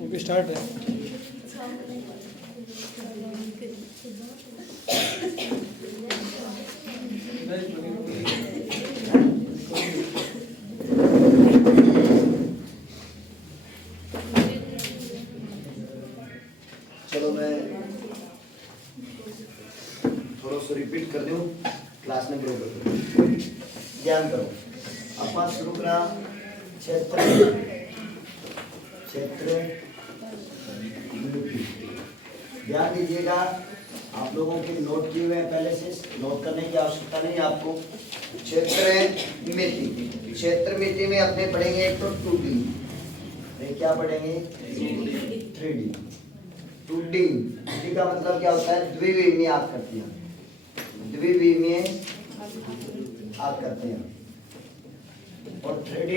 अभी स्टार्ट है। चलो मैं थोड़ा सा रिपीट कर दूं, क्लास में बरोबर करो, ध्यान करो। अपन शुरू करा क्षेत्र ध्यान दीजिएगा। आप लोगों के नोट किए हुए हैं पहले से, नोट करने की आवश्यकता नहीं है आपको। क्षेत्र मिति में अपने पढ़ेंगे एक तो 2D, क्या पढ़ेंगे 3D। 2D का मतलब क्या होता है? द्विविमीय आकृतियां, द्विविमीय आकृतियां। और 3D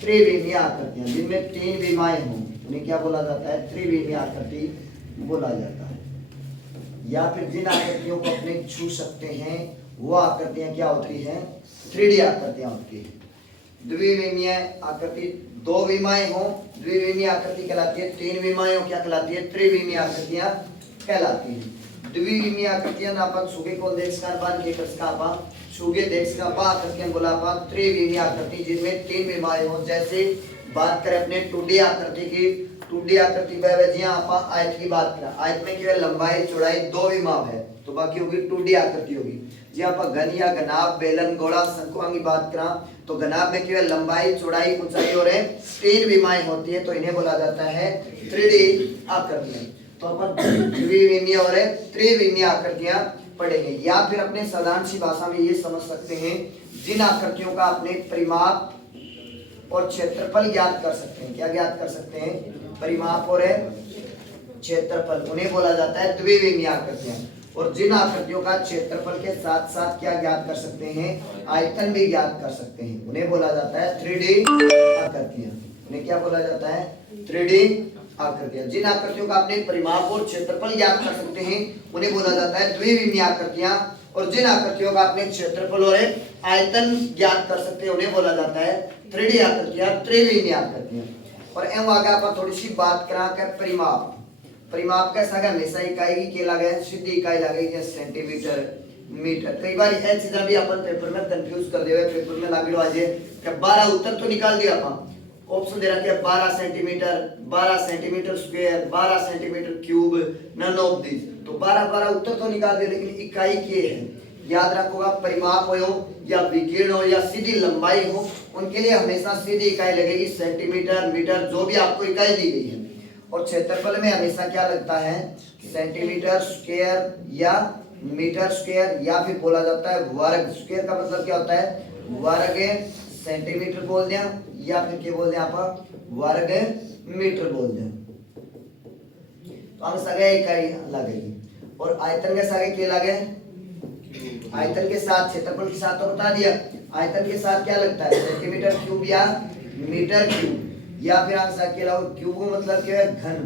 त्रिविमीय आकृतियां, जिनमें 3 विमाएं हों, उन्हें क्या बोला जाता है? त्रिविमीय आकृति बोला जाता है। या फिर जिन आकृतियों को अपने छू सकते हैं वो आकृतियां क्या होती हैं? 3D आकृतियां होती है। द्विविमीय आकृति 2 विमाएं हो, द्विविमीय आकृति कहलाती है। 3 विमाएं हो, क्या कहलाती है? त्रिविमीय आकृतियां कहलाती हैं। द्विविमीय आकृतियां अपन सुगे को देशकार बान के कसका बा सुगे देश का बा आकृतियां बोला अपन त्रिविमीय आकृति, जिनमें 3 विमाएं हो। जैसे बात करें अपने 2D आकृति की, 2D आकृति जिया अपन आयत की बात करें, आयत में केवल लंबाई चौड़ाई 2 विमाव है, तो बाकी होगी 2D आकृति होगी। जी अपन घन या घनाभ बेलन गोला शंकुआं की बात करें तो घनाभ में केवल लंबाई चौड़ाई ऊंचाई और 3 विमाएं होती है, तो इन्हें बोला जाता है 3D आकृतियां। तो अपन द्विविमीय और त्रिविमीय आकृतियां पढ़ेंगे। या फिर अपने साधारण सी भाषा में ये समझ सकते हैं, जिन आकृतियों का अपने परिमाप और क्षेत्रफल ज्ञात कर सकते हैं। क्या ज्ञात कर सकते हैं? परिमाप और क्षेत्रफल, उन्हें बोला जाता है द्विविमीय आकृतियां। और जिन आकृतियों का क्षेत्रफल के साथ साथ क्या ज्ञात कर सकते हैं? आयतन भी ज्ञात कर सकते हैं, उन्हें बोला जाता है 3D आकृतियां। उन्हें क्या बोला जाता है? 3D आकृतियां। जिन आकृतियों का अपने परिमाप और क्षेत्रफल ज्ञात कर सकते हैं उन्हें बोला जाता है द्विविमीय आकृतियां। और जिन आकृतियों का अपने क्षेत्रफल और आयतन ज्ञात कर सकते हैं उन्हें बोला जाता है 3D आकृतियां, त्रिविमीय आकृतियां। और एवं आगे अपन थोड़ी सी बात करा के परिमाप। परिमाप कैसा है? हमेशा इकाई की क्या लगे? सीधी इकाई लगेगी, जैसे सेंटीमीटर, मीटर। कई बार ये चीजें भी अपन पेपर में कंफ्यूज कर देवे, पेपर में लागिड़ो आज कि 12 उत्तर तो निकाल दिया अपन, ऑप्शन दे रखे 12 centimetre, 12 centimetre square, 12 centimetre cube, none of this. तो 12 उत्तर तो निकाल दिए, लेकिन इकाई क्या है? याद रखोगा, परिमाप हो या विकीर्ण हो या सीधी लंबाई हो, उनके लिए हमेशा सीधी इकाई लगेगी, सेंटीमीटर, मीटर, जो भी आपको इकाई दी गई है। और क्षेत्रफल में हमेशा क्या लगता है? सेंटीमीटर स्क्वायर या मीटर स्क्वायर, या फिर बोला जाता है वर्ग। स्क्वायर का मतलब क्या होता है? वर्ग सेंटीमीटर बोल दें, या फिर क्या बोल दें आप? वर्ग मीटर बोल दें। तो हम सगे इकाई लगेगी। और आयतन के साथ क्या लगे? आयतन के साथ, क्षेत्रफल के साथ तो बता दिया, आयतन के साथ क्या लगता है? सेंटीमीटर क्यूब या मीटर क्यूब। या फिर आप क्या क्यूब का मतलब क्या है? घन।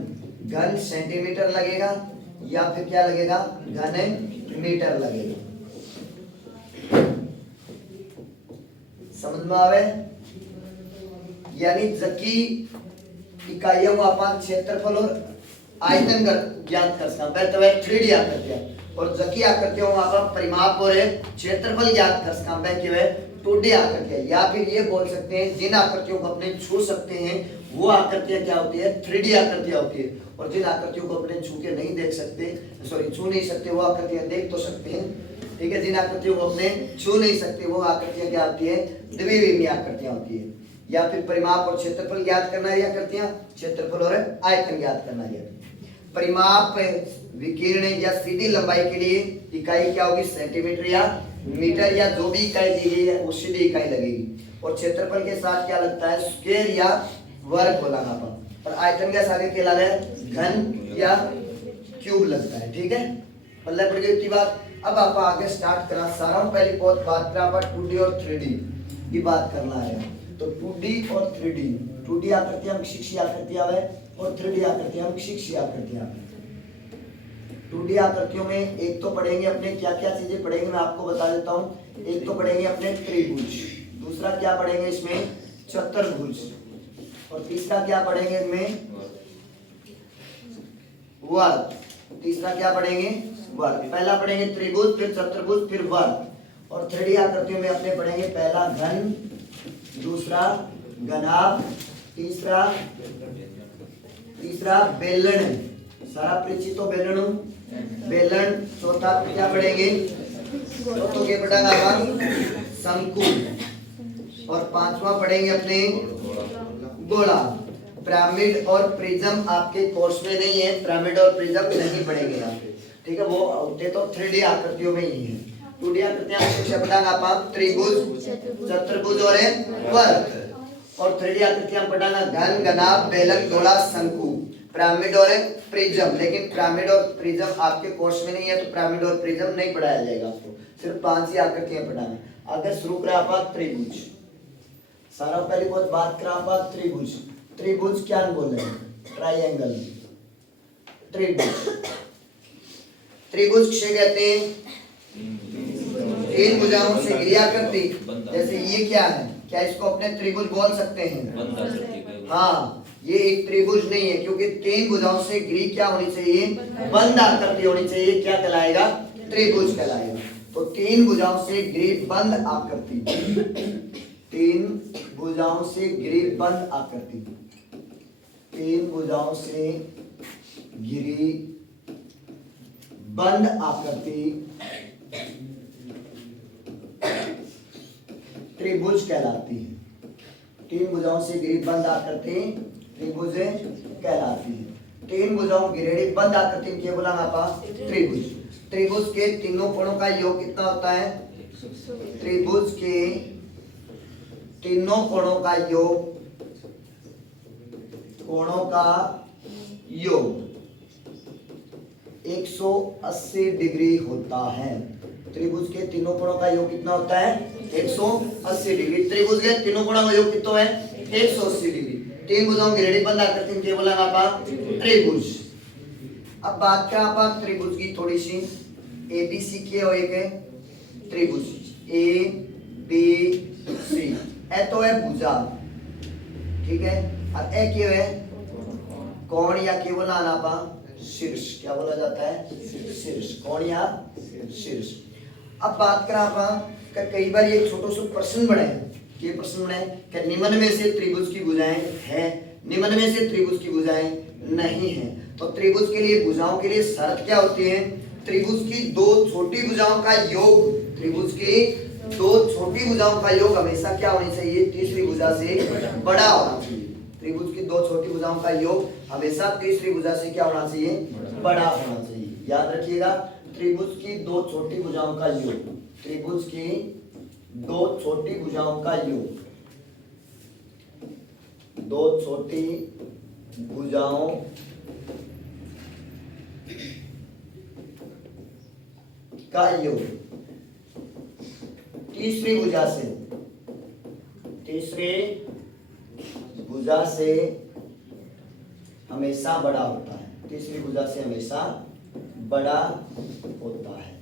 घन सेंटीमीटर लगेगा या फिर क्या लगेगा? घन मीटर लगेगा। समझ में आवे? यानी जकी इकाइयों को अपन क्षेत्रफल और आयतन का ज्ञात कर सकते हैं, तो वह 3D आकृतियां। और जकी आकृतियों को अपन परिमाप और क्षेत्रफल ज्ञात कर सकते हैं, कि वह 2D आकृतियां। या फिर ये बोल सकते हैं, जिन आकृतियों को अपने छू सकते हैं वो आकृतियां क्या होती है? 3D आकृतियां होती है। और जिन आकृतियों को अपने छू के नहीं देख सकते, छू नहीं सकते, वो आकृतियां देख तो सकते हैं, ठीक है। जिन आकृतियों को अपने छू नहीं सकते वो आकृतियां क्या होती है? द्विविमीय आकृतियां होती है। या फिर परिमाप और क्षेत्रफल ज्ञात करना है आकृतियां, क्षेत्रफल और आयतन ज्ञात करना है। परिमाप विकीर्ण या सीधी लंबाई के लिए इकाई क्या होगी? सेंटीमीटर या मीटर, या जो भी इकाई दी गई है वो सीधी इकाई लगेगी। और क्षेत्रफल के साथ क्या लगता है? स्क्वायर या वर्ग बोला ना अपन। और आयतन के साथ क्या लगा है? घन या क्यूब लगता है, ठीक है। मतलब पड़ गई इतनी बात। अब आप आगे स्टार्ट करा सारा पहली बहुत बात करा पर 2D और 3D की बात करना है। तो 2D और 3D, 2D आकृतियां विशिष्ट आकृतियां है और 3D आकृतियां विशिष्ट आकृतियां। 2D आकृतियों में एक तो पढ़ेंगे अपने क्या क्या चीजें पढ़ेंगे, मैं आपको बता देता हूँ। एक तो पढ़ेंगे अपने त्रिभुज, दूसरा क्या पढ़ेंगे इसमें? चतुर्भुज, और तीसरा क्या पढ़ेंगे इनमें? वर्ग। तीसरा क्या पढ़ेंगे? वर्ग। पहला पढ़ेंगे त्रिभुज, फिर चतुर्भुज, फिर वर्ग। और 3D आकृतियों में अपने पढ़ेंगे पहला घन, दूसरा घनाभ, तीसरा बेलन, सारा परिचित हो बेलन, बेलन। चौथा क्या पढ़ेंगे? चौथों के पढ़ेगा शंकु। और पांचवा पढ़ेंगे अपने गोला। पिरामिड और प्रिज्म आपके कोर्स में नहीं है, पिरामिड और प्रिज्म नहीं पढ़ेंगे आप, ठीक है? वो होते तो 3D आकृतियों में ही है। 2D आकृतियां शिक्षा पढ़ाएंगे आप त्रिभुज, चतुर्भुज और वर्ग। और 3D आकृतियां पढ़ाना घन, घनाभ, बेलन, गोला, शंकु, पिरामिड और प्रिज्म। लेकिन पिरामिड और प्रिज्म आपके कोर्स में नहीं है, तो पिरामिड और प्रिज्म नहीं पढ़ाया जाएगा आपको, सिर्फ 5 ही आकृतियां पढ़ाना। अगर शुरू करा आप त्रिभुज, सारा पहले बहुत बात करा आप त्रिभुज। त्रिभुज क्या बोल रहे हैं? ट्राइंगल। त्रिभुज, त्रिभुज किसे कहते हैं? 3 भुजाओं से घिरी आकृति। जैसे ये क्या है? क्या इसको अपने त्रिभुज बोल सकते हैं? हाँ, ये एक त्रिभुज नहीं है, क्योंकि 3 भुजाओं से घिरी क्या होनी चाहिए? बंद आकृति होनी चाहिए। क्या कहलाएगा? त्रिभुज कहलाएगा। तो 3 भुजाओं से घिरी बंद आकृति, 3 भुजाओं से घिरी बंद आकृति, 3 भुजाओं से घिरी बंद आकृति त्रिभुज कहलाती है। 3 भुजाओं से घिरी बंद आकृति त्रिभुज कहलाती है। 3 भुजाओं घिरी बंद आकृति क्या बोला आप? त्रिभुज। त्रिभुज के तीनों कोणों का योग कितना होता है? त्रिभुज के तीनों कोणों का योग, कोणों का योग 180 डिग्री होता है। त्रिभुज के तीनों कोणों का योग कितना होता है? 180 डिग्री। त्रिभुज के तीनों कोणों का योग कितना है? 180 डिग्री। 3 भुजाओं की रेडी बंद आकृति क्या बोला आप? त्रिभुज। अब बात करें आप त्रिभुज की थोड़ी सी। ए बी सी के और एक है त्रिभुज, ए बी सी। ए तो है भुजा, ठीक है? और ए क्या है? कोण, या क्या बोला आप? शीर्ष। क्या बोला जाता है? शीर्ष। कोण या शीर्ष। अब बात करें आप, कई बार ये छोटा सा प्रश्न बने, ये प्रश्न बने कि निम्न में से त्रिभुज की भुजाएं हैं, निम्न में से त्रिभुज की भुजाएं नहीं है। तो त्रिभुज के लिए भुजाओं के लिए शर्त क्या होती है? त्रिभुज की 2 छोटी भुजाओं का योग, त्रिभुज की 2 छोटी भुजाओं का योग हमेशा क्या होनी चाहिए? तीसरी भुजा से बड़ा होना चाहिए। त्रिभुज की 2 छोटी भुजाओं का योग हमेशा तीसरी भुजा से क्या होना चाहिए? बड़ा होना चाहिए। याद रखिएगा, त्रिभुज की 2 छोटी भुजाओं का योग, त्रिभुज की 2 छोटी भुजाओं का योग, 2 छोटी भुजाओं का योग तीसरी भुजा से, तीसरी भुजा से हमेशा बड़ा होता है। तीसरी भुजा से हमेशा बड़ा होता है।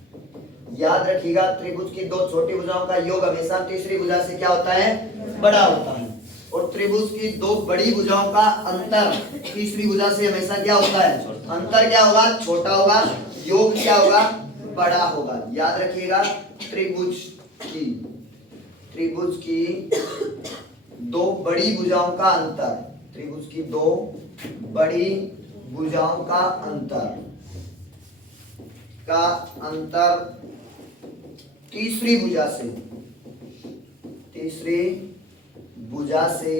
याद रखिएगा, त्रिभुज की 2 छोटी भुजाओं का योग हमेशा तीसरी भुजा से क्या होता है? बड़ा होता है। और त्रिभुज की 2 बड़ी भुजाओं का अंतर तीसरी भुजा से हमेशा क्या होता है? अंतर क्या होगा? छोटा होगा। योग क्या होगा? बड़ा होगा। याद रखिएगा, त्रिभुज की 2 बड़ी भुजाओं का अंतर, त्रिभुज की 2 बड़ी भुजाओं का अंतर तीसरी भुजा से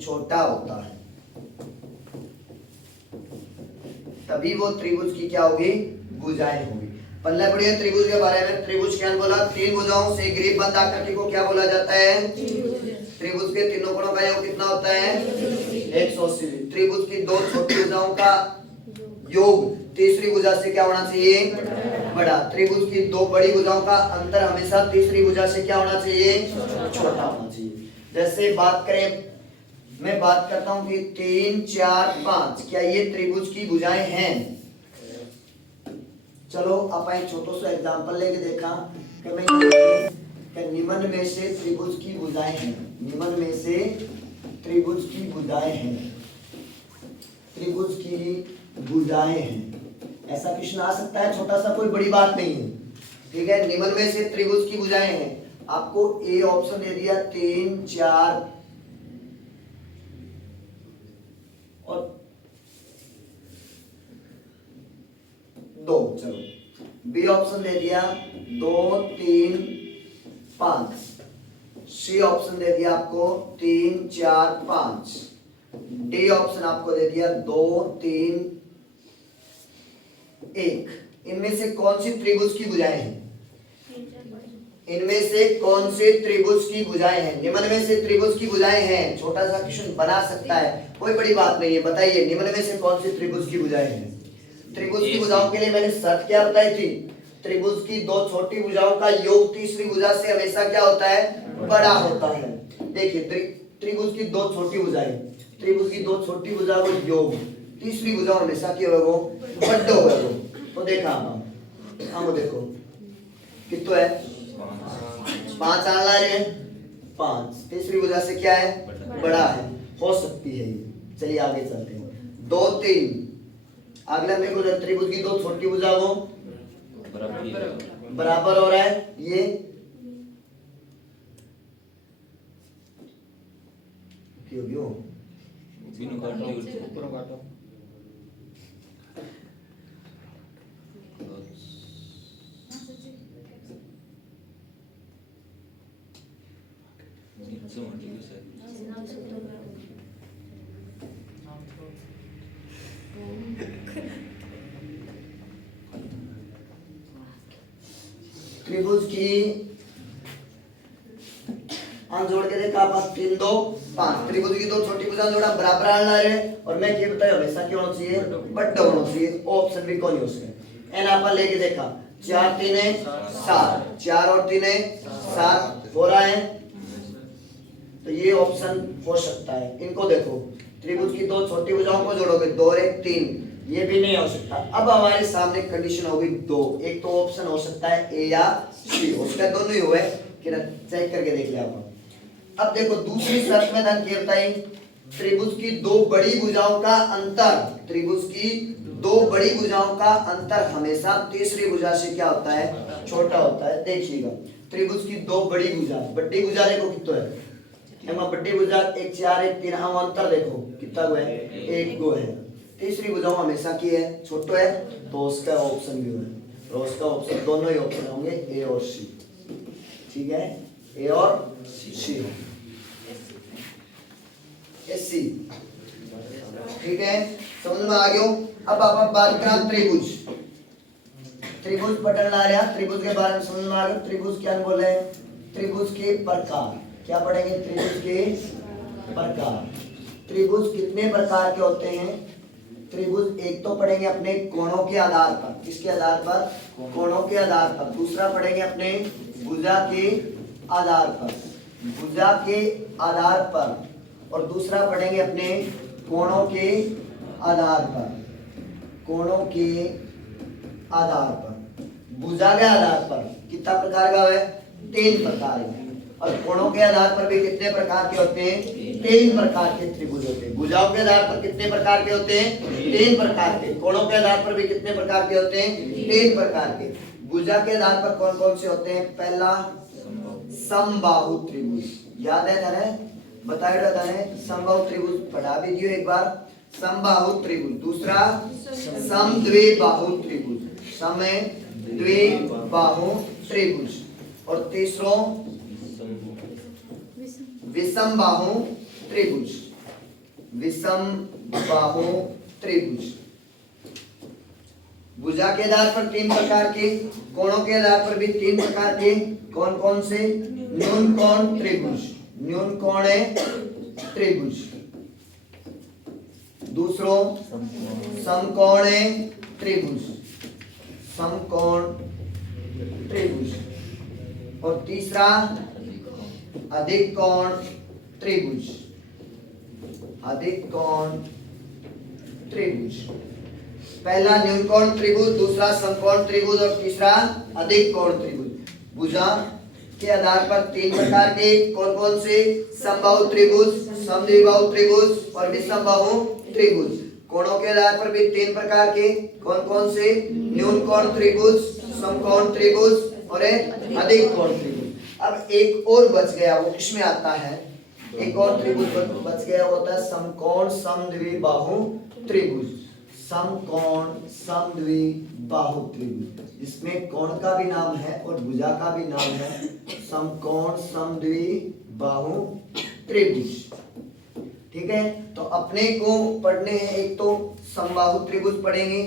छोटा होता है, तभी वो त्रिभुज की क्या होगी? भुजाएं होगी। पहले पढ़िए त्रिभुज के बारे में। त्रिभुज क्या बोला? 3 भुजाओं से घिरी बंद आकृति को क्या बोला जाता है? त्रिभुज के तीनों कोणों का योग कितना होता है? 180। त्रिभुज की 2 छोटी भुजाओं का योग तीसरी भुजा से क्या होना चाहिए? बड़ा। त्रिभुज की 2 बड़ी भुजाओं का अंतर हमेशा तीसरी भुजा से क्या होना चाहिए? छोटा होना चाहिए। जैसे बात करें, मैं बात करता हूं कि 3 4 5, क्या ये त्रिभुज की भुजाएं हैं? चलो आप एक छोटा सा एग्जांपल लेके देखा कि मैं निम्न में से त्रिभुज की भुजाएं हैं, निम्न में से त्रिभुज की भुजाएं हैं, त्रिभुज की भुजाएं हैं। ऐसा क्वेश्चन आ सकता है, छोटा सा, कोई बड़ी बात नहीं है। ठीक है, निम्न में से त्रिभुज की भुजाएं हैं। आपको ए ऑप्शन दे दिया 3 4 और 2, चलो बी ऑप्शन दे दिया 2 3 5, सी ऑप्शन दे दिया आपको 3 4 5, डी ऑप्शन आपको दे दिया 2 3 1। इनमें से कौन सी त्रिभुज की भुजाएं हैं? इनमें से कौन से त्रिभुज की भुजाएं हैं? निम्न में से त्रिभुज की भुजाएं हैं। छोटा सा क्वेश्चन बना सकता है, कोई बड़ी बात नहीं है। बताइए निम्न में से कौन सी त्रिभुज की भुजाएं हैं? त्रिभुज की भुजाओं के लिए मैंने शर्त क्या बताई थी? त्रिभुज की दो छोटी भुजाओं का योग तीसरी भुजा से हमेशा क्या होता है? बड़ा होता है। देखिए त्रिभुज की दो छोटी भुजाएं, त्रिभुज की दो छोटी भुजा को योग तीसरी भुजा हमेशा क्या होगा? बड़ा होगा। तो देखा हम देखो कितना है? 5 आने ला रहे हैं, 5 तीसरी भुजा से क्या है? बड़ा है, हो सकती है ये। चलिए आगे चलते हैं। 2 3 अगला मेरे को त्रिभुज की दो छोटी भुजा वो बराबर हो रहा है। ये क्यों क्यों त्रिभुज की हम जोड़ के देखा आप 3 2 5। त्रिभुज की दो छोटी भुजा जोड़ा बराबर आना है और मैं क्या बताया हमेशा क्या होना चाहिए? बड़ा होना चाहिए। ऑप्शन भी कौन है उसमें? एन अपन लेके देखा 4 3 7, 4 और 3 7 हो रहा है, तो ये ऑप्शन हो सकता है। इनको देखो त्रिभुज की दो छोटी भुजाओं को जोड़ोगे 2 और 1 3, ये भी नहीं हो सकता। अब हमारे सामने कंडीशन होगी 2, एक तो ऑप्शन हो सकता है ए या सी, उसका दोनों ही हुए कि चेक करके देख लिया आप। अब देखो दूसरी शर्त में धन क्या बताई? त्रिभुज की दो बड़ी भुजाओं का अंतर, त्रिभुज की दो बड़ी भुजाओं का अंतर हमेशा तीसरी भुजा से क्या होता है? छोटा होता है। देखिएगा त्रिभुज की दो बड़ी भुजा, बड़ी भुजा देखो कितना है? एमा बड़ी भुजा 1 4 1 3, हम अंतर देखो कितना हुआ है? 1 2 है। तीसरी भुजाओं हमेशा की है? छोटो है, तो उसका ऑप्शन भी है। तो उसका ऑप्शन दोनों ही ऑप्शन होंगे ए और सी। ठीक है, ए और सी सी। ठीक है, समझ में आ गया? अब आप बात करें त्रिभुज, त्रिभुज पटल ला रहा, त्रिभुज के बारे में समझ में आ गया? त्रिभुज क्या बोल रहे हैं? त्रिभुज के प्रकार क्या पढ़ेंगे? त्रिभुज के प्रकार। त्रिभुज कितने प्रकार के होते हैं? त्रिभुज एक तो पढ़ेंगे अपने कोणों के आधार पर। किसके आधार पर? कोणों के आधार पर। दूसरा पढ़ेंगे अपने भुजा के आधार पर, भुजा के आधार पर। और दूसरा पढ़ेंगे अपने कोणों के आधार पर, कोणों के आधार पर। भुजा के आधार पर कितना प्रकार का है? 3 प्रकार है। और कोणों के आधार पर भी कितने प्रकार के होते हैं? 3 प्रकार के त्रिभुज होते हैं। भुजाओं के आधार पर कितने प्रकार के होते हैं? 3 प्रकार के। कोणों के आधार पर भी कितने प्रकार के होते हैं? 3 प्रकार के। भुजा के आधार पर कौन कौन से होते हैं? पहला समबाहु त्रिभुज, याद है ना? बताया जाता है समबाहु त्रिभुज, पढ़ा भी दियो एक बार। समबाहु त्रिभुज। दूसरा समद्विबाहु त्रिभुज, समद्विबाहु त्रिभुज। और तीसरा विषमबाहु त्रिभुज, विषमबाहु त्रिभुज। भुजा के आधार पर 3 प्रकार के, कोणों के आधार पर भी 3 प्रकार के। कौन कौन से? न्यून कोण त्रिभुज, न्यून कोण त्रिभुज। दूसरो समकोण त्रिभुज, समकोण त्रिभुज। और तीसरा अधिक कोण त्रिभुज, अधिक कोण त्रिभुज। पहला न्यून कोण त्रिभुज, दूसरा समकोण त्रिभुज और तीसरा अधिक कोण त्रिभुज। भुजा के आधार पर 3 प्रकार के। कौन कौन से? समबाहु त्रिभुज, समद्विबाहु त्रिभुज और विषमबाहु त्रिभुज। कोणों के आधार पर भी तीन प्रकार के, कौन कौन से? न्यून कोण त्रिभुज, समकोण त्रिभुज और एक अधिक कोण त्रिभुज। अब एक और बच गया, वो किसमें आता है? एक और त्रिभुज बच गया, होता है समकोण समद्विबाहु त्रिभुज। समकोण समद्विबाहु त्रिभुज, इसमें कोण का भी नाम है और भुजा का भी नाम है, समकोण समद्विबाहु त्रिभुज। ठीक है, तो अपने को पढ़ने हैं, एक तो समबाहु त्रिभुज पढ़ेंगे,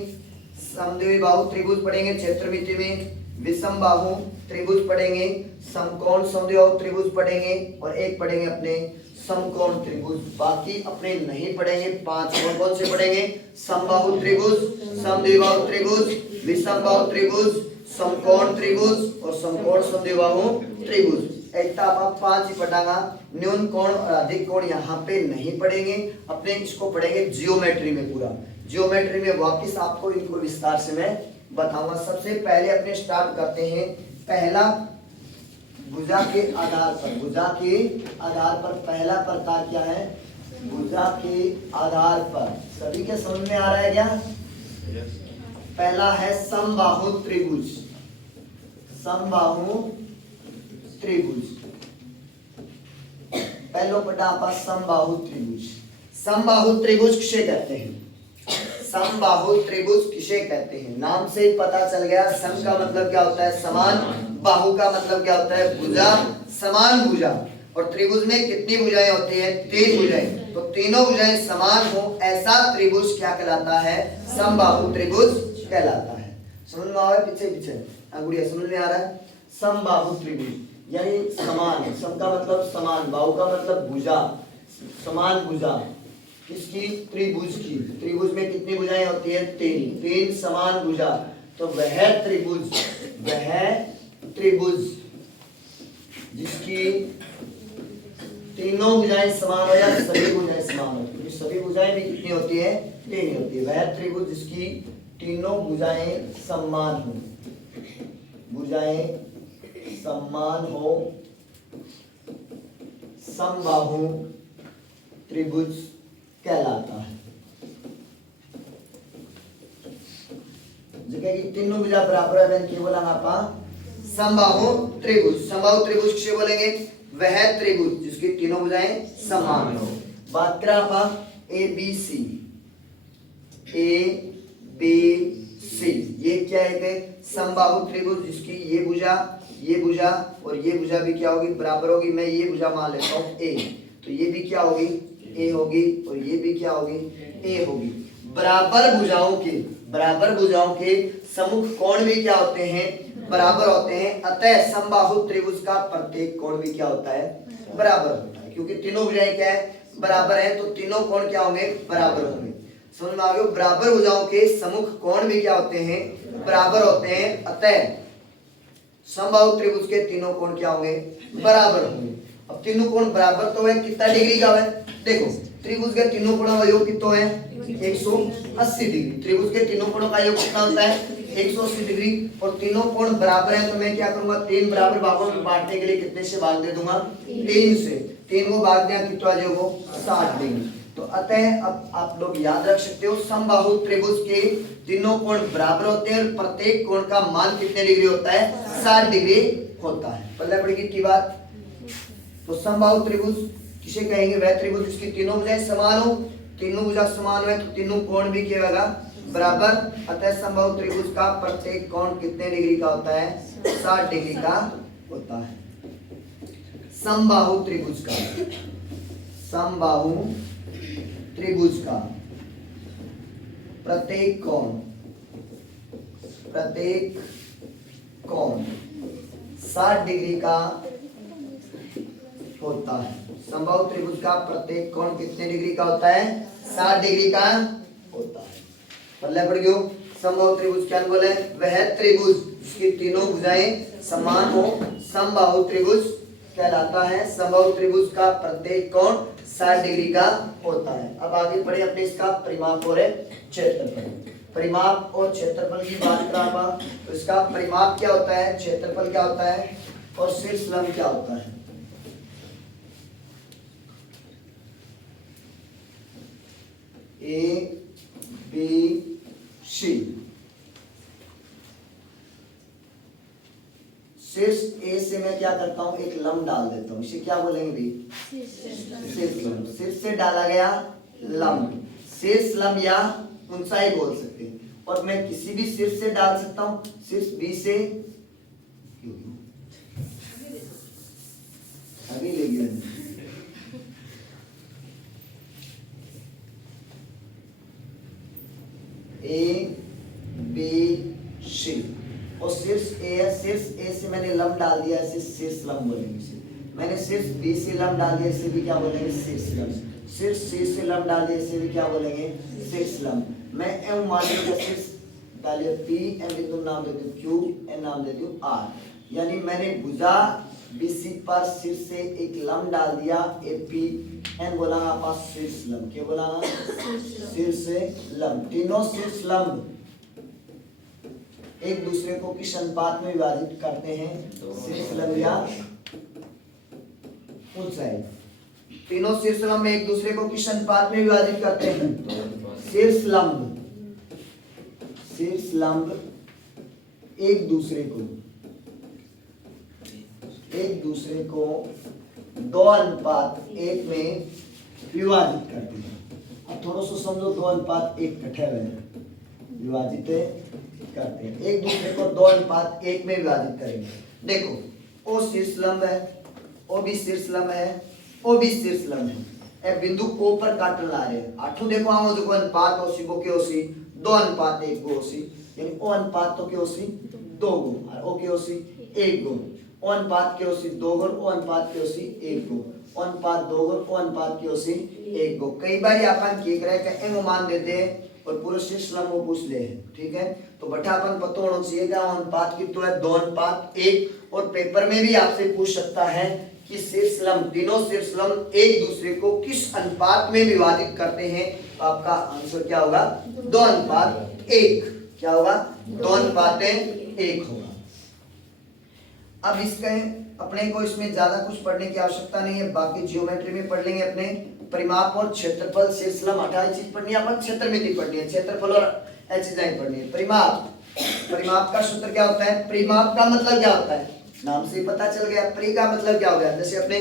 समद्विबाहु त्रिभुज पढ़ेंगे क्षेत्रमिति में, विषमबाहु त्रिभुज पढ़ेंगे, समकोण समद्विबाहु त्रिभुज पढ़ेंगे और एक पढ़ेंगे अपने समकोण त्रिभुज। बाकी अपने नहीं पढ़ेंगे, पांच कौन कौन से पढ़ेंगे? समबाहु त्रिभुज, समद्विबाहु त्रिभुज, विषमबाहु त्रिभुज, समकोण त्रिभुज और समकोण समद्विबाहु त्रिभुज। एकता आप पांच ही पढ़ागा। न्यून कोण और अधिक कोण यहाँ पे नहीं पढ़ेंगे, अपने इसको पढ़ेंगे जियोमेट्री में। पूरा जियोमेट्री में वापस आपको इनको विस्तार से मैं बताऊंगा। सबसे पहले अपने स्टार्ट करते हैं, पहला भुजा के आधार पर। भुजा के आधार पर पहला प्रकार क्या है? भुजा के आधार पर। सभी के समझ में आ रहा है क्या? पहला है समबाहु त्रिभुज। समबाहु त्रिभुज पहलो पटा आपा समबाहु त्रिभुज। समबाहु त्रिभुज किसे कहते हैं? समबाहु त्रिभुज किसे कहते हैं? नाम से ही पता चल गया। सम का मतलब क्या होता है? समान। बाहु का मतलब क्या होता है? भुजा, समान भुजा। और त्रिभुज में कितनी भुजाएं होती हैं? तीन भुजाएं। तो तीनों भुजाएं समान हो ऐसा त्रिभुज क्या कहलाता है? समबाहु त्रिभुज कहलाता है। समझ में आ रहा है? पीछे पीछे गुड़िया समझ में आ रहा है? समबाहु त्रिभुज यानी समान। सम का मतलब समान, बाहु का मतलब भुजा, समान भुजा। किसकी? त्रिभुज की। त्रिभुज में कितनी भुजाएं होती है? तीन। तीन समान भुजा, तो वह त्रिभुज, वह त्रिभुज जिसकी तीनों भुजाएं समान हो या सभी भुजाएं समान हो। सभी भुजाएं भी कितनी होती है? तीन होती है। वह त्रिभुज जिसकी तीनों भुजाएं समान हो, भुजाएं समान हो, समबाहु त्रिभुज कहलाता है। जगह की तीनों भुजा बराबर है, क्या बोला आपा? समबाहु त्रिभुज। समबाहु त्रिभुज किसे बोलेंगे? वह त्रिभुज जिसकी तीनों भुजाएं समान हो। बात करें आपा ए बी सी, ए बी सी, ये क्या है? समबाहु त्रिभुज जिसकी ये भुजा और ये भुजा भी क्या होगी? बराबर होगी। मैं ये भुजा मान लेता हूँ ए, तो ये भी क्या होगी? ए होगी और ये भी क्या होगी? ए होगी। बराबर भुजाओं के सम्मुख कोण भी क्या होते हैं? बराबर होते हैं। अतः समबाहु त्रिभुज का प्रत्येक कोण भी क्या होता है? बराबर होता है। क्योंकि तीनों भुजाएं क्या है? बराबर है, तो तीनों कोण क्या होंगे? बराबर होंगे। समझ में आ गया? बराबर भुजाओं के सम्मुख कोण भी क्या होते हैं? बराबर होते हैं। अतः समबाहु त्रिभुज के तीनों कोण क्या होंगे? बराबर होंगे। अब तीनों कोण बराबर तो है, कितना डिग्री का है? देखो त्रिभुज के तीनों कोणों का योग कितना है? 180 डिग्री। त्रिभुज के तीनों कोणों का योग कितना होता है? 180 डिग्री। और तीनों कोण बराबर है, तो मैं क्या करूंगा? तीन बराबर भागों में बांटने के लिए कितने से भाग दे दूंगा? 3 से। 3 को भाग दिया कितना आ जाएगा? 60 डिग्री। तो अतः अब आप लोग याद रख सकते हो, समबाहु त्रिभुज के तीनों कोण बराबर होते हैं और प्रत्येक कोण का मान कितने डिग्री होता है? 60 डिग्री होता है। पल्ले पड़ेगी की बात। तो समबाहु त्रिभुज किसे कहेंगे? वह त्रिभुज जिसकी तीनों भुजाएं समान हो। तीनों भुजा समान है तो तीनों कोण भी क्या होगा? बराबर। अतः समबाहु त्रिभुज का प्रत्येक कोण कितने डिग्री का होता है? 60 डिग्री का होता है। समबाहु त्रिभुज का, समबाहु त्रिभुज का प्रत्येक कोण 60 डिग्री का होता है। समबाहु त्रिभुज का प्रत्येक कोण कितने डिग्री का होता है? 60 डिग्री का होता है। पल्ले पड़ गयो। समबाहु त्रिभुज क्या बोले? वह त्रिभुज जिसकी तीनों भुजाएं समान हो, समबाहु त्रिभुज कहलाता है। समबाहु त्रिभुज का प्रत्येक कोण 60 डिग्री का होता है। अब आगे बढ़े अपने इसका परिमाप और क्षेत्रफल। परिमाप और क्षेत्रफल की बात करा तो इसका परिमाप क्या होता है, क्षेत्रफल क्या होता है और शीर्ष लंब क्या होता है। A B C. शीर्ष ए से मैं क्या करता हूं, एक लंब डाल देता हूं, इसे क्या बोलेंगे भी, शीर्ष लंब। शीर्ष से डाला गया लंब, शीर्ष लंब या ऊंचाई बोल सकते हैं। और मैं किसी भी शीर्ष से डाल सकता हूं, शीर्ष बी से अभी ले गया ए बी सी, और शीर्ष ए है, शीर्ष ए से मैंने लंब डाल दिया, इसे शीर्ष लंब बोलेंगे इसे। मैंने शीर्ष बी से लंब डाल दिया, इसे भी क्या बोलेंगे, शीर्ष लंब। शीर्ष सी से लंब डाल दिया, इसे भी क्या बोलेंगे, शीर्ष लंब। मैं एम मान लूंगा, शीर्ष डालिए पी, एम बिंदु नाम दे दूं क्यू, एन नाम दे दूं आर। यानी मैंने भुजा बीसी पर शीर्ष से एक लंब डाल दिया ए पी, एन बोला आपका शीर्ष लंब। क्या बोला, शीर्ष लंब। तीनों शीर्ष लंब एक दूसरे को किस अनुपात में विभाजित करते हैं, शीर्ष लंब या ऊंचाई। तीनों शीर्ष लंब एक दूसरे को किस अनुपात में विभाजित करते हैं, शीर्ष लंब। शीर्ष लंब एक दूसरे को 2:1 में विभाजित करते हैं। अब थोड़ा सा समझो, 2:1 कट्ठे में विभाजित करते हैं, एक दूसरे को 2:1 में विभाजित करेंगे। देखो ओ शीर्ष लंब है, ओ भी शीर्ष लंब है, ओ भी शीर्ष लंब है। ए बिंदु ओ पर काटन ला रहे हैं। आठों देखो आओ, देखो अनुपात ओसी को के ओसी 2:1 को ओसी, यानी ओ अनुपात तो के ओसी 2 गो, और ओ के ओसी 1 गो। ओ अनुपात के ओसी 2 गो, ओ अनुपात के ओसी 1 गो, ओ अनुपात 2 गो, ओ अनुपात के ओसी 1 गो। कई बार अपन की करे कि एम मान देते हैं और पूरे शीर्ष लंब को पूछ ले, ठीक है। तो बटा अपन पता होना चाहिए कि अनुपात की तो है 2:1, और पेपर में भी आपसे पूछ सकता है कि शीर्ष लंब, तीनों शीर्ष लंब एक दूसरे को किस अनुपात में विभाजित करते हैं। तो आपका आंसर क्या होगा, 2:1। क्या होगा, 2:1 होगा। अब इसके अपने को इसमें ज्यादा कुछ पढ़ने की आवश्यकता नहीं है, बाकी ज्योमेट्री में पढ़ लेंगे। अपने परिमाप और क्षेत्रफल, शीर्ष लंब, 28 चीज पढ़नी है। अपन क्षेत्रमिति पढ़नी है, क्षेत्रफल और चीजें पढ़नी है। परिमाप का सूत्र क्या होता है, परिमाप का मतलब क्या होता है, नाम से ही पता चल गया। परि का मतलब क्या हो गया, जैसे अपने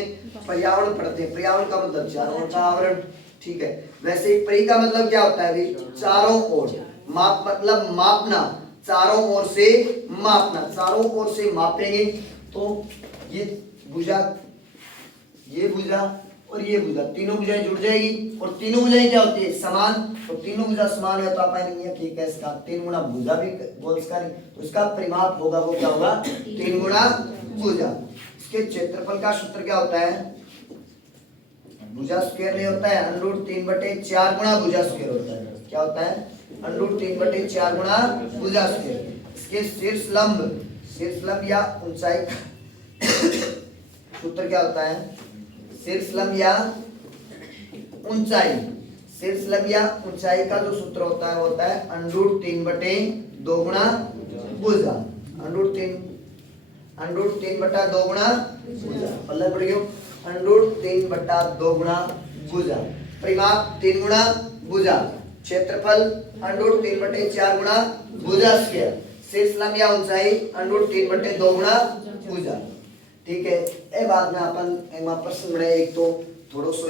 पर्यावरण पढ़ते हैं, पर्यावरण का मतलब चारों ओर का आवरण, ठीक है। वैसे ही परि का मतलब क्या होता है भाई, चारों ओर। माप मतलब मापना, चारों ओर से मापना, चारों ओर से मापेंगे तो ये भुजा, ये भुजा और ये भुजा, तीनों भुजाएं जुड़ जाएगी। और तीनों भुजाएं क्या होती है, समान। तो तीनों भुजा समान है तो आप आएंगे ठीक है, इसका 3 गुना भुजा भी बोल इसका नहीं, तो इसका परिमाप होगा वो क्या होगा, 3 गुना भुजा। इसके क्षेत्रफल का सूत्र क्या होता है, भुजा स्क्वायर नहीं होता है, √3/4 गुना भुजा स्क्वायर होता है। क्या होता है, √3/4 गुना भुजा स्क्वायर। इसके शीर्ष लंब या ऊंचाई सूत्र क्या होता है, शीर्ष लंब या ऊंचाई। शीर्ष लंब या ऊंचाई का जो सूत्र होता है वो होता है √3/2 गुना भुजा। √3/2 गुना भुजा, मतलब पड़ गया √3/2 गुना भुजा। परिमाप 3 गुना भुजा, क्षेत्रफल √3/4 गुना भुजा स्क्वायर, शीर्ष लंब या ऊंचाई √3/2 गुना भुजा, ठीक है। ए बाद में अपन एक प्रश्न बने, एक तो थोड़ा सा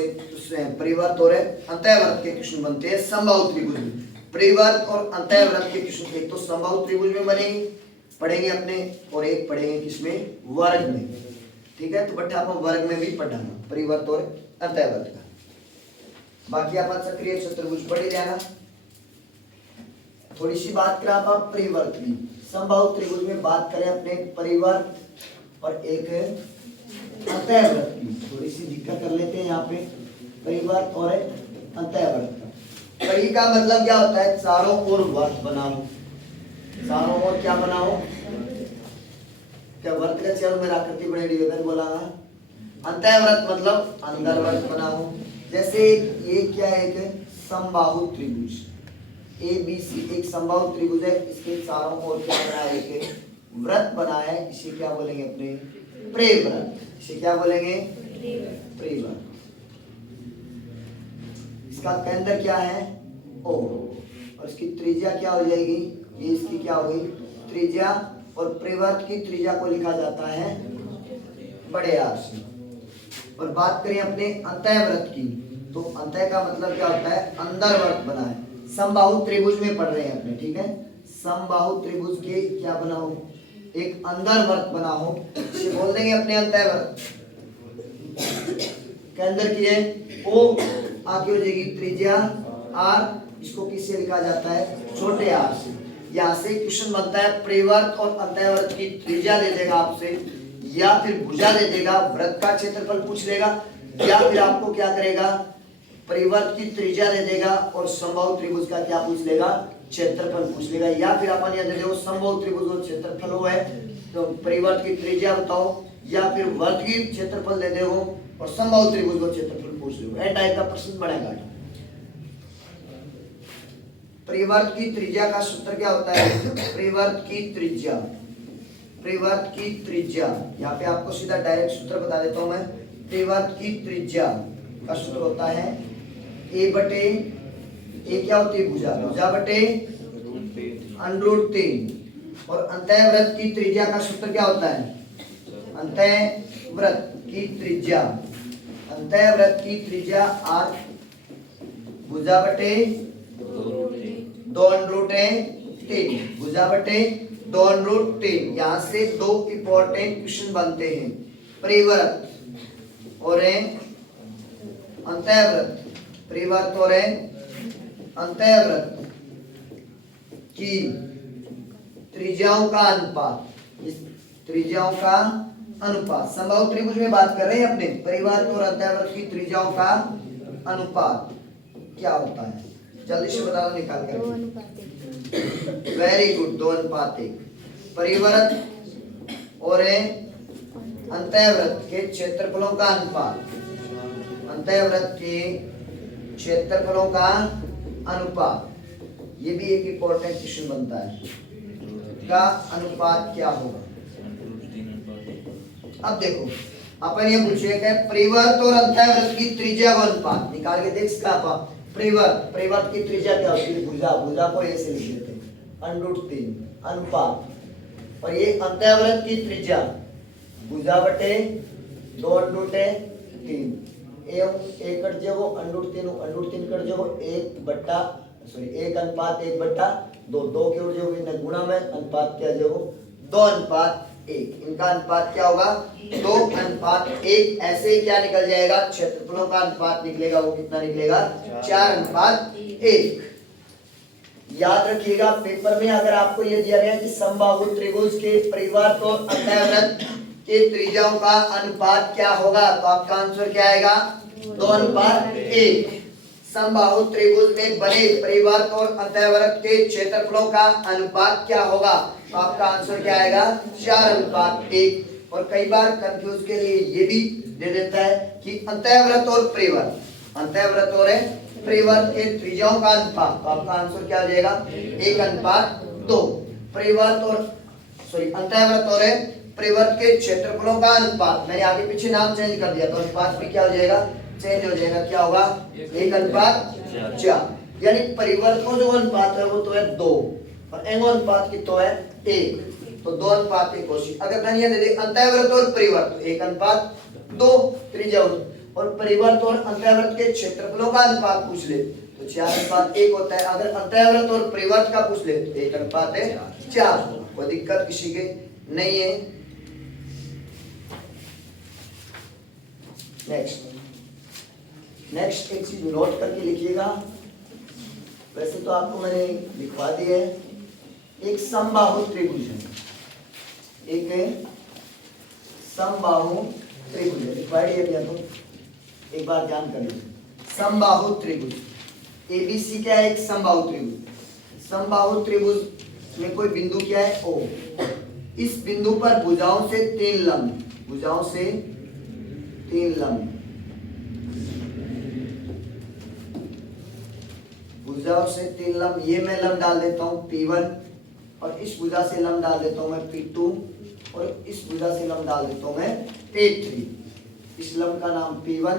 परिवर्त और अंतःवर्त के क्वेश्चन बनते हैं समबाहु त्रिभुज में। परिवर्त और अंतःवर्त के क्वेश्चन एक तो समबाहु त्रिभुज में बनेंगे, पढ़ेंगे अपने, और एक पढ़ेंगे किसमें, वर्ग में, ठीक है। तो बट अपन वर्ग में भी पढ़ाना परिवर्त और अंतःवर्त का। बाकी अपन सक्रिय चतुर्भुज पढ़ ही जाना। थोड़ी सी बात करें आप परिवर्त की, समबाहु त्रिभुज में बात करें अपने परिवर्त और एक अंतःवर्त की, थोड़ी सी जिक्र कर लेते हैं यहाँ पे परिवर्त और अंतःवर्त का। परि का मतलब क्या होता है, चारों ओर वर्त बनाओ, चारों ओर क्या बनाओ, क्या वर्त का चारों में आकृति बनेगी, बोला। अंतःवर्त मतलब अंदर वर्त बनाओ। जैसे ये क्या है, एक समबाहु त्रिभुज ABC, एक समबाहु त्रिभुज है, इसके चारों ओर क्या बना है, एक व्रत बना है, इसे क्या बोलेंगे अपने, परिव्रत। इसे क्या बोलेंगे, परिव्रत। इसका केंद्र क्या है, ओ, और इसकी त्रिज्या क्या हो जाएगी, ये इसकी क्या होगी त्रिज्या, और परिवर्त की त्रिज्या को लिखा जाता है बड़े आर से। और बात करें अपने अंतःवृत्त की, तो अंतः का मतलब क्या होता है, अंदर वृत्त बना है। समबाहु त्रिभुज में पढ़ रहे हैं अपने, ठीक है, समबाहु त्रिभुज के क्या बना हो, एक अंदर वृत्त बना हो, इसे बोल देंगे अपने अंतःवृत्त के अंदर की है ओ, आगे हो जाएगी त्रिज्या आर, इसको किससे लिखा जाता है, छोटे आर से। यहाँ से क्वेश्चन बनता है परिवर्त और अंतःवृत्त की त्रिज्या दे देगा आपसे, या फिर भुजा दे देगा, वृत्त का क्षेत्रफल पूछ लेगा, या फिर आपको क्या करेगा, परिवर्त की त्रिज्या दे देगा और समबाहु त्रिभुज का क्या पूछ लेगा, क्षेत्रफल पूछ लेगा, या फिर अपन ये दे दो समबाहु त्रिभुज और क्षेत्रफल हो है तो परिवर्त की त्रिज्या बताओ, या फिर वृत्त की क्षेत्रफल दे दो और समबाहु त्रिभुज का क्षेत्रफल पूछ लो, ए टाइप का प्रश्न बनेगा। परिवर्त की त्रिज्या का सूत्र क्या होता है, परिवर्त की त्रिज्या, परिवर्त की त्रिज्या, यहाँ पे आपको सीधा डायरेक्ट सूत्र बता देता हूं मैं। परिवर्त की त्रिज्या का सूत्र होता है ए बटे, ए क्या होती है भुजा, भुजा बटे √3, और अंतःवृत्त की त्रिज्या का सूत्र क्या होता है, अंतःवृत्त की त्रिज्या, अंतःवृत्त की त्रिज्या आर, भुजा बटे 2√3, भुजा बटे 2√3। यहाँ से दो इंपॉर्टेंट क्वेश्चन बनते हैं, परिवर्त और अंतःवृत्त, परिवर्त और अंतःवृत्त की त्रिज्याओं का अनुपात, इस त्रिज्याओं का अनुपात, समबाहु त्रिभुज में बात कर रहे हैं अपने, परिवर्त और अंतःवृत्त की त्रिज्याओं का अनुपात क्या होता है, जल्दी से बता दो निकाल कर। Very good, 2:1। परिवर्त और अंतःवृत्त के क्षेत्रफलों का अनुपात, अंतःवृत्त के क्षेत्रफलों का अनुपात, ये भी एक इंपॉर्टेंट क्वेश्चन बनता है, का अनुपात क्या होगा। अब देखो अपन ये पूछेगा परिवर्त और अंतःवृत्त की त्रिज्या का अनुपात निकाल के देख सकता आप। परिवर्त, परिवर्त की त्रिज्या क्या होती है, भुजा, भुजा को ऐसे लिख देते हैं √3 अनुपात, और ये अंतःवृत्त की त्रिज्या भुजा बटे 2√3, एवं 1 कट जाओ √3 कट जाओ 1/2, 2 के उड़ जाओगे गुणा में, अनुपात क्या जाओ 2:1, इनका अनुपात क्या होगा 2:1। ऐसे ही क्या निकल जाएगा, क्षेत्रफलों का अनुपात निकलेगा, वो कितना निकलेगा 4:1। याद रखिएगा पेपर में अगर आपको ये दिया गया कि समबाहु त्रिभुज के परिवर्त और अंतःवृत्त के त्रिज्याओं का अनुपात क्या होगा, तो आपका आंसर क्या आएगा 2:1। समबाहु त्रिभुज में बने परिवर्त और अंतःवृत्त के क्षेत्रफलों का अनुपात क्या होगा, तो आपका आंसर क्या आएगा 4:1। और कई बार कंफ्यूज के लिए ये भी दे देता है कि अंतःवृत्त और परिवर्त, अंतःवृत्त और परिवर्त के त्रिज्याओं का अनुपात, तो आपका आंसर क्या हो जाएगा 1:2। परिवर्त और अंतःवृत्त और परिवर्त के क्षेत्रफलों का अनुपात, मैंने आगे पीछे नाम चेंज कर दिया तो अनुपात भी क्या हो जाएगा, चेंज हो जाएगा, क्या होगा 1:4। यानी परिवर्त को जो अनुपात है वो तो है 2 और एंगो अनुपात की तो है 1, तो 2:1 कोशिश। अगर धनिया दे दे अंतःवृत्त और परिवर्त 1:2 त्रिज्या, और परिवर्त और अंतःवृत्त के क्षेत्रफलों का अनुपात पूछ ले तो 4:1 होता है। अगर अंतःवृत्त और परिवर्त का पूछ ले तो 1:4, कोई दिक्कत किसी के नहीं है। नेक्स्ट एक चीज नोट करके लिखिएगा, वैसे तो आपको मैंने लिखवा दिया है, एक समबाहु त्रिभुज है, एक समबाहु त्रिभुज है, लिखवाई दिया तो एक बार ध्यान कर लीजिए। समबाहु त्रिभुज एबीसी क्या है, एक समबाहु त्रिभुज। समबाहु त्रिभुज में कोई बिंदु क्या है ओ, इस बिंदु पर भुजाओं से 3 लंब, भुजाओं से 3 लंब, भुजाओं से 3 लंब, ये मैं लंब डाल देता हूं P1, और इस भुजा से लंब डाल देता हूं मैं P2, और इस भुजा से लंब डाल देता हूं मैं P3। इस लंब का नाम P1,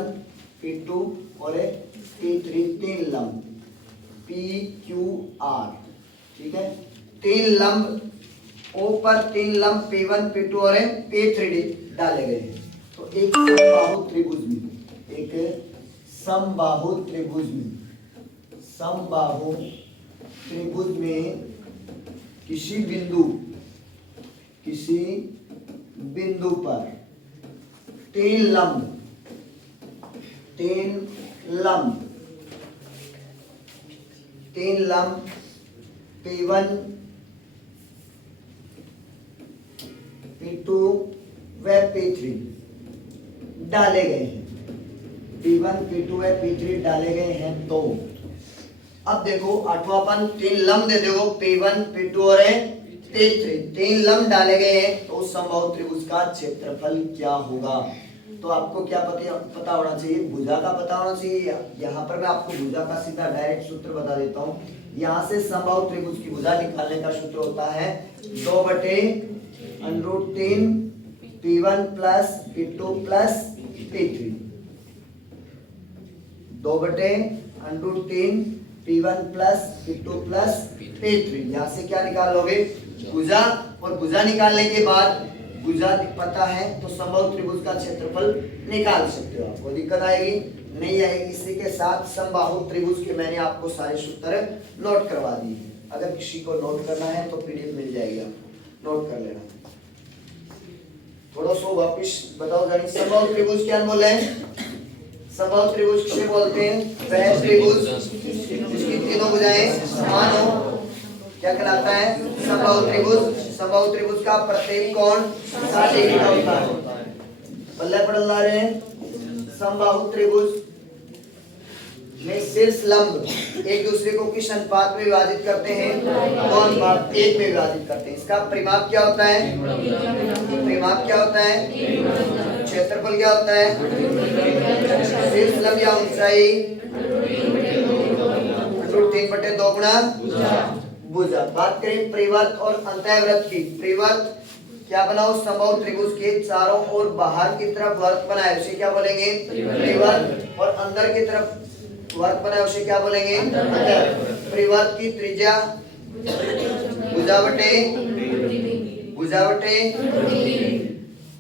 P2 और P3, 3 लंब पी क्यू आर, ठीक है। तीन लंब ओ पर तीन लंब P1 P2 और P3 डाले गए हैं। तो एक समबाहु त्रिभुज में, एक समबाहु त्रिभुज में, समबाहु त्रिभुज में किसी बिंदु पर तीन लंब P1 P2 व P3 डाले गए हैं, P1 P2 व P3 डाले गए हैं। तो अब देखो आठवांपन, तीन लंब दे दो P1 P2 और P3, तीन लंब डाले गए हैं। तो उस समबाहु त्रिभुज का क्षेत्रफल क्या होगा? तो आपको क्या पता होना चाहिए? भुजा का पता होना चाहिए। यहाँ पर मैं आपको भुजा का सीधा डायरेक्ट सूत्र बता देता हूँ। यहाँ से समबाहु त्रिभुज की भुजा निकालने का सूत्र होता है 2/√3 P1 plus P2 plus P3, 2/√3 P1 plus P2 plus P3। यहाँ से क्या निकालोगे? भुजा, और भुजा निकालने के बाद भुजा पता है तो समबाहु त्रिभुज का क्षेत्रफल निकाल सकते हो। आपको दिक्कत आएगी? नहीं आएगी। इसी के साथ समबाहु त्रिभुज के मैंने आपको सारे सूत्र नोट करवा दिए हैं। अगर किसी को नोट करना है तो पीडीएफ मिल जाएगी, आप नोट कर लेना। थोड़ा सा वापिस बताओ जानी, समबाहु त्रिभुज क्या बोले हैं? समबाहु त्रिभुज किसे बोलते हैं? वह त्रिभुज जिसकी तीनों भुजाएं समान हो, क्या कहलाता है? समबाहु त्रिभुज। समबाहु त्रिभुज का प्रत्येक कोण 60 डिग्री का होता है। पल्ले पढ़ रहे हैं। समबाहु त्रिभुज में शीर्ष लंब एक दूसरे को किस अनुपात में विभाजित करते हैं? 2:1 में विभाजित करते हैं। इसका परिमाप क्या होता है? परिमाप क्या होता है? क्षेत्रफल क्या होता है? शीर्ष लंब या ऊंचाई 3/2 गुणा भुजा। बात करें परिवर्त और अंतःवृत्त की। परिवर्त क्या बनाओ? समबाहु त्रिभुज के चारों ओर बाहर की तरफ वर्त बनाए, उसे क्या बोलेंगे? परिवर्त। और अंदर की तरफ वर्त बनाए, उसे क्या बोलेंगे? अंतःवृत्त। परिवर्त की त्रिज्या भुजा बटे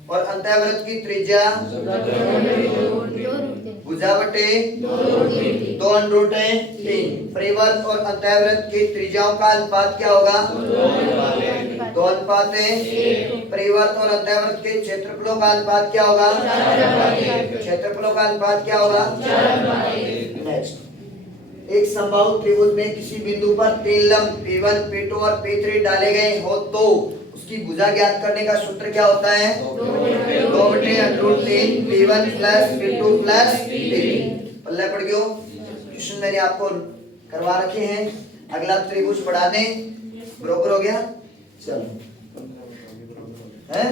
और अंतःवृत्त की त्रिज्या भुजा बटे 2√3। परिवर्त और अंतःवृत्त की त्रिज्याओं का अनुपात क्या होगा? 2:1। परिवर्त और अंतःवृत्त के क्षेत्रफलों का अनुपात क्या होगा? क्षेत्रफलों का अनुपात क्या होगा? नेक्स्ट, एक समबाहु त्रिभुज में किसी बिंदु पर तीन लंब P1 P2 और P3 डाले गए हो तो उसकी भुजा ज्ञात करने का सूत्र क्या होता है? 2/√3 P1 plus P2 plus P3। पल्ले पड़ गयो। क्वेश्चन मैंने आपको करवा रखे हैं। अगला त्रिभुज पढ़ा दें, बरोबर हो गया। चलो है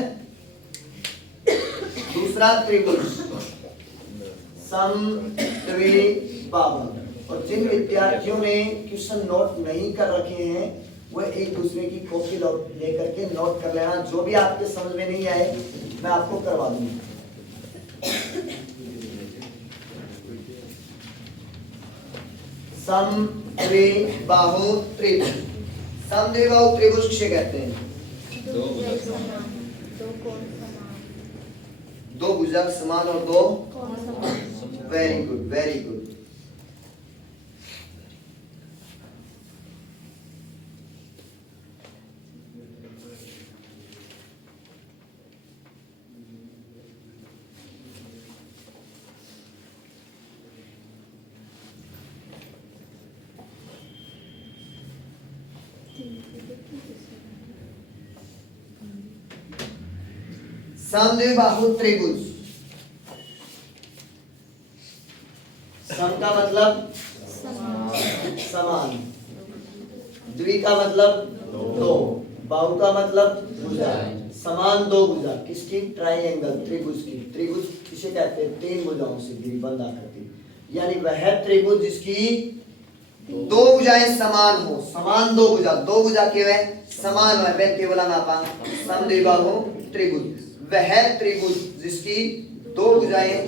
दूसरा त्रिभुज समद्विबाहु। और जिन विद्यार्थियों ने क्वेश्चन नोट नहीं कर रखे हैं वो एक दूसरे की कॉपी लेकर के नोट कर लेना। जो भी आपके समझ में नहीं आए मैं आपको करवा दूंगा। समद्विबाहु त्रिभुज। समद्विबाहु त्रिभुज किसे कहते हैं? दो भुजा समान और दो वेरी गुड, वेरी गुड। समद्विबाहु त्रिभुज। सम का मतलब समान, द्वि का मतलब दो, बाहु का मतलब भुजा। समान दो भुजा किसकी? ट्राइंगल, त्रिभुज की। त्रिभुज किसे कहते हैं? तीन भुजाओं से घिरी बंद आकृति। यानी वह त्रिभुज जिसकी दो भुजाएं समान हो। समान दो भुजा, दो भुजा के वह समान है, मैं केवल नापा समद्विबाहु त्रिभुज। वह त्रिभुज जिसकी दो भुजाएं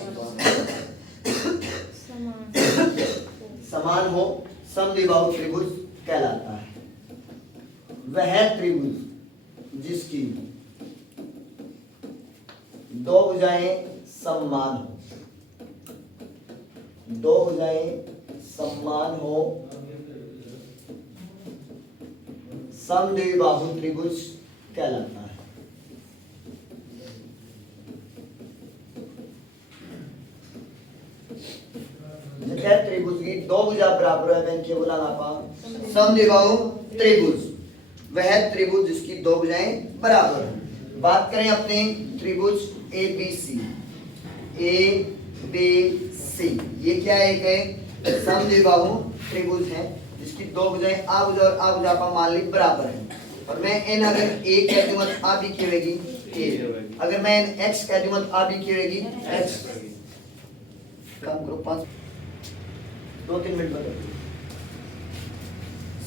समान हो। समद्विबाहु त्रिभुज कहलाता है। वह त्रिभुज जिसकी दो भुजाएं समान हो, दो भुजाएं समान हो, समद्विबाहु त्रिभुज कहलाता है। त्रिभुज की दो भुजा बराबर है, मैंने क्या बोला नापा, समद्विबाहु त्रिभुज, वह त्रिभुज जिसकी दो भुजाएं बराबर है। बात करें अपने त्रिभुज ए बी सी, ए बी सी, ये क्या है, एक समद्विबाहु त्रिभुज है जिसकी दो भुजाएं आ भुजा और आ भुजा पर मान ली बराबर है। और मैं एन अगर ए कह दूंगा तो आ भी की होगी ए, अगर मैं एन एक्स कह दूंगा तो आ भी की होगी एक्स। काम करो 2-3 मिनट बदल।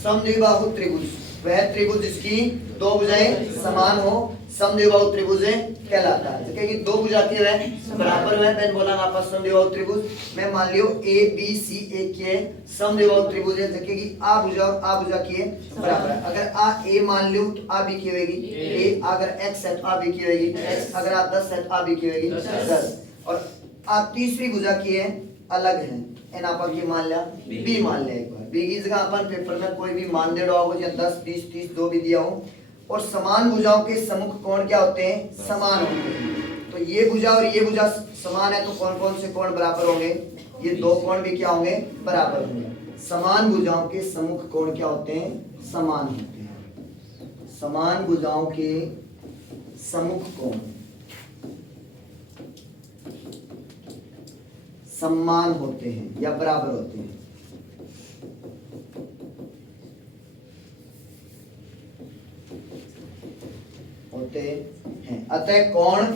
समद्विबाहु त्रिभुज, वह त्रिभुज जिसकी दो भुजाएं समान हो, समद्विबाहु त्रिभुज कहलाता है। जैसे कि दो भुजा के वह बराबर है, मैंने बोला ना आपस समद्विबाहु त्रिभुज। मैं मान लियो ए बी सी एक के समद्विबाहु त्रिभुज है, जैसे कि आ भुजा और आ भुजा के बराबर है। अगर आ ए मान लियो तो आ भी की होगी ए, अगर एक्स है तो आ भी की होगी एक्स, अगर आ 10 है तो आ भी की होगी 10। और आ तीसरी भुजा की है अलग है, एन अपन की मान लिया बी मान लिया। एक बार बी की जगह अपन पेपर में कोई भी मान दे रहा हो, या 10 20 30 दो भी दिया हो। और समान भुजाओं के सम्मुख कोण क्या होते हैं, समान होते हैं। तो ये भुजा और ये भुजा समान है तो कौन कौन से कोण बराबर होंगे, ये दो कोण भी क्या होंगे, बराबर होंगे। समान भुजाओं के सम्मुख कोण क्या होते हैं, समान होते हैं। समान भुजाओं के सम्मुख कोण समान होते हैं या बराबर होते हैं। होते हैं। अतः कोण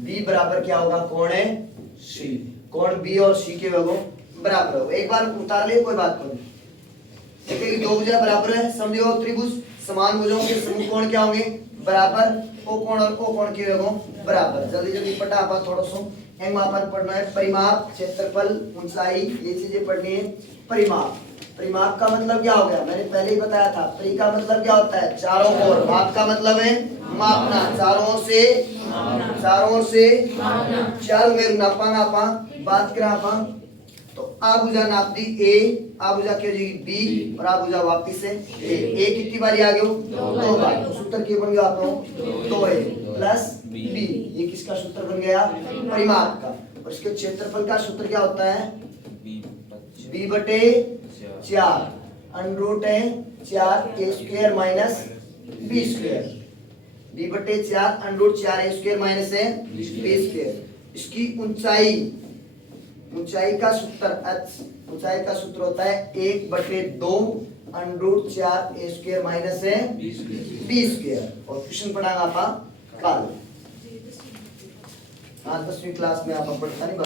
B बराबर क्या होगा, कोण है C, कोण B और C के वर्गों बराबर होगा। एक बार उतार ले, कोई बात नहीं। देखिए दो भुजा बराबर है, समद्विबाहु त्रिभुज, समान भुजाओं के समूह कोण क्या होंगे, बराबर। ओ कोण और ओ कोण के वर्गों बराबर। जल्दी जल्दी फटाफट थोड़ा सा एंग मापन पढ़ना है। परिमाप, क्षेत्रफल, ऊंचाई, ये चीजें पढ़नी है। परिमाप, परिमाप का मतलब क्या हो गया, मैंने पहले ही बताया था। परि का मतलब क्या होता है, चारों ओर। माप का मतलब है मापना, चारों ओर से, चारों ओर से चल मेरे नापा नापा बात करा पा। तो आ भुजा नाप दी ए, आ भुजा की हो जाएगी बी और आ भुजा वापिस है ए कितनी बारी आ गयो, दो बार। तो सूत्र क्या बन गया आपको, 2a प्लस बी। ये किसका सूत्र बन गया, परिमाप का। और इसके क्षेत्रफल का सूत्र क्या होता है, b बटे 4 अंडर है 4 a square minus b square. b बटे 4 अंडर 4 a स्क्वायर माइनस है b स्क्वायर। इसकी ऊंचाई, ऊंचाई का सूत्र h, ऊंचाई का सूत्र होता है 1 बटे 2 अंडर 4 a स्क्वायर माइनस है b स्क्वायर। और क्वेश्चन पढ़ाएंगे आप कल। हाँ 10वीं क्लास में आप पढ़ता नहीं।